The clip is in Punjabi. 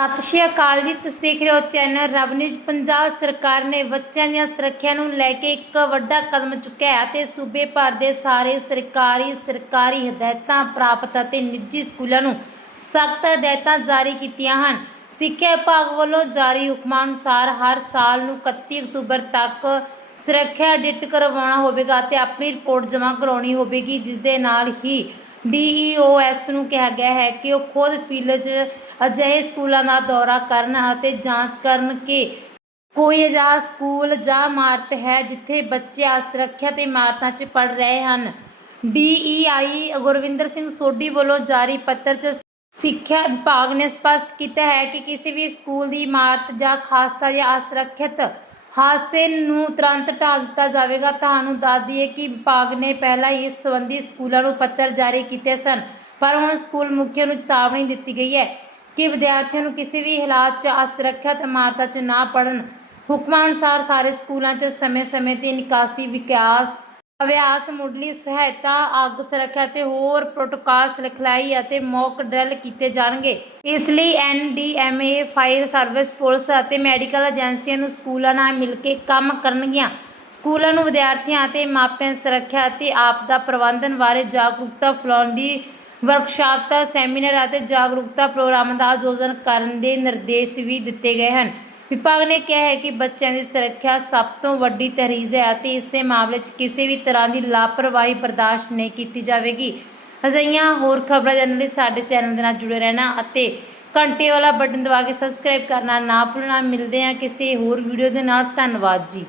ਸਤਿ ਸ਼੍ਰੀ ਅਕਾਲ ਜੀ। ਤੁਸੀਂ ਦੇਖ ਰਹੇ ਹੋ ਚੈਨਲ ਰਬ ਨਿਊਜ਼। ਪੰਜਾਬ ਸਰਕਾਰ ਨੇ ਬੱਚਿਆਂ ਦੀਆਂ ਸੁਰੱਖਿਆ ਨੂੰ ਲੈ ਕੇ ਇੱਕ ਵੱਡਾ ਕਦਮ ਚੁੱਕਿਆ ਹੈ ਅਤੇ ਸੂਬੇ ਭਰ ਦੇ ਸਾਰੇ ਸਰਕਾਰੀ ਸਰਕਾਰੀ ਹਦਾਇਤਾਂ ਪ੍ਰਾਪਤ ਅਤੇ ਨਿੱਜੀ ਸਕੂਲਾਂ ਨੂੰ ਸਖਤ ਹਦਾਇਤਾਂ ਜਾਰੀ ਕੀਤੀਆਂ ਹਨ। ਸਿੱਖਿਆ ਵਿਭਾਗ ਵੱਲੋਂ ਜਾਰੀ ਹੁਕਮਾਂ ਅਨੁਸਾਰ ਹਰ ਸਾਲ ਨੂੰ 31 ਅਕਤੂਬਰ ਤੱਕ ਸੁਰੱਖਿਆ ਅਡਿਟ ਕਰਵਾਉਣਾ ਹੋਵੇਗਾ ਤੇ ਆਪਣੀ ਰਿਪੋਰਟ ਜਮ੍ਹਾਂ ਕਰਾਉਣੀ ਹੋਵੇਗੀ, ਜਿਸ ਦੇ ਨਾਲ ਹੀ ਡੀਈਓਐਸ ਨੂੰ ਕਿਹਾ ਗਿਆ ਹੈ ਕਿ ਉਹ ਖੁਦ ਫੀਲਡ 'ਚ ਅਜਿਹੇ ਸਕੂਲਾਂ ਦਾ ਦੌਰਾ ਕਰਨ ਅਤੇ ਜਾਂਚ ਕਰਨ ਕਿ ਕੋਈ ਅਜਿਹਾ ਸਕੂਲ ਜਾਂ ਇਮਾਰਤ ਹੈ ਜਿੱਥੇ ਬੱਚੇ ਅਸੁਰੱਖਿਅਤ ਇਮਾਰਤਾਂ 'ਚ ਪੜ੍ਹ ਰਹੇ ਹਨ। ਡੀਈਆਈ ਗੁਰਵਿੰਦਰ ਸਿੰਘ ਸੋਢੀ ਵੱਲੋਂ ਜਾਰੀ ਪੱਤਰ 'ਚ ਸਿੱਖਿਆ ਵਿਭਾਗ ਨੇ ਸਪਸ਼ਟ ਕੀਤਾ ਹੈ ਕਿ ਕਿਸੇ ਵੀ ਸਕੂਲ ਦੀ ਇਮਾਰਤ ਜਾਂ ਖਾਸਤਾ ਜਾਂ ਅਸੁਰੱਖਿਅਤ ਹਾਦਸੇ ਨੂੰ ਤੁਰੰਤ ਢਾਲ ਦਿੱਤਾ ਜਾਵੇਗਾ। ਤੁਹਾਨੂੰ ਦੱਸ ਦਈਏ ਕਿ ਵਿਭਾਗ ਨੇ ਪਹਿਲਾਂ ਹੀ ਇਸ ਸੰਬੰਧੀ ਸਕੂਲਾਂ ਨੂੰ ਪੱਤਰ ਜਾਰੀ ਕੀਤੇ ਸਨ, ਪਰ ਹੁਣ ਸਕੂਲ ਮੁਖੀਆਂ ਨੂੰ ਚੇਤਾਵਨੀ ਦਿੱਤੀ ਗਈ ਹੈ ਕਿ ਵਿਦਿਆਰਥੀਆਂ ਨੂੰ ਕਿਸੇ ਵੀ ਹਾਲਾਤ 'ਚ ਅਸੁਰੱਖਿਅਤ ਇਮਾਰਤਾਂ 'ਚ ਨਾ ਪੜਨ ਹੁਕਮਾਂ ਅਨੁਸਾਰ ਸਾਰੇ ਸਕੂਲਾਂ 'ਚ ਸਮੇਂ-ਸਮੇਂ ਤੇ ਨਿਕਾਸੀ, ਵਿਕਾਸ ਅਭਿਆਸ, ਮੁੱਢਲੀ ਸਹਾਇਤਾ, ਅੱਗ ਸੁਰੱਖਿਆ ਅਤੇ ਹੋਰ ਪ੍ਰੋਟੋਕਾਲ ਸਿਖਲਾਈ ਅਤੇ ਮੌਕ ਡਰਿਲ ਕੀਤੇ ਜਾਣਗੇ। ਇਸ ਲਈ ਐਨਡੀਐਮਏ ਫਾਇਰ ਸਰਵਿਸ ਪੁਲਿਸ ਅਤੇ ਮੈਡੀਕਲ ਏਜੰਸੀਆਂ ਨੂੰ ਸਕੂਲਾਂ ਨਾਲ ਮਿਲ ਕੇ ਕੰਮ ਕਰਨਗੀਆਂ। ਸਕੂਲਾਂ ਨੂੰ ਵਿਦਿਆਰਥੀਆਂ ਅਤੇ ਮਾਪਿਆਂ ਸੁਰੱਖਿਆ ਅਤੇ ਆਪਦਾ ਪ੍ਰਬੰਧਨ ਬਾਰੇ ਜਾਗਰੂਕਤਾ ਫੈਲਾਉਣ ਦੀ ਵਰਕਸ਼ਾਪ ਦਾ ਸੈਮੀਨਾਰ ਅਤੇ ਜਾਗਰੂਕਤਾ ਪ੍ਰੋਗਰਾਮ ਦਾ ਆਯੋਜਨ ਕਰਨ ਦੇ ਨਿਰਦੇਸ਼ ਵੀ ਦਿੱਤੇ ਗਏ ਹਨ। ਵਿਭਾਗ ਨੇ ਕਿਹਾ ਹੈ ਕਿ ਬੱਚਿਆਂ ਦੀ ਸੁਰੱਖਿਆ ਸਭ ਤੋਂ ਵੱਡੀ ਤਹਿਰੀਜ਼ ਹੈ ਅਤੇ ਇਸ ਦੇ ਮਾਮਲੇ 'ਚ ਕਿਸੇ ਵੀ ਤਰ੍ਹਾਂ ਦੀ ਲਾਪਰਵਾਹੀ ਬਰਦਾਸ਼ਤ ਨਹੀਂ ਕੀਤੀ ਜਾਵੇਗੀ। ਅਜਿਹੀਆਂ ਹੋਰ ਖਬਰਾਂ ਜਾਣਨ ਲਈ ਸਾਡੇ ਚੈਨਲ ਦੇ ਨਾਲ ਜੁੜੇ ਰਹਿਣਾ ਅਤੇ ਘੰਟੇ ਵਾਲਾ ਬਟਨ ਦਬਾ ਕੇ ਸਬਸਕ੍ਰਾਈਬ ਕਰਨਾ ਨਾ ਭੁੱਲਣਾ। ਮਿਲਦੇ ਹਾਂ ਕਿਸੇ ਹੋਰ ਵੀਡੀਓ ਦੇ ਨਾਲ। ਧੰਨਵਾਦ ਜੀ।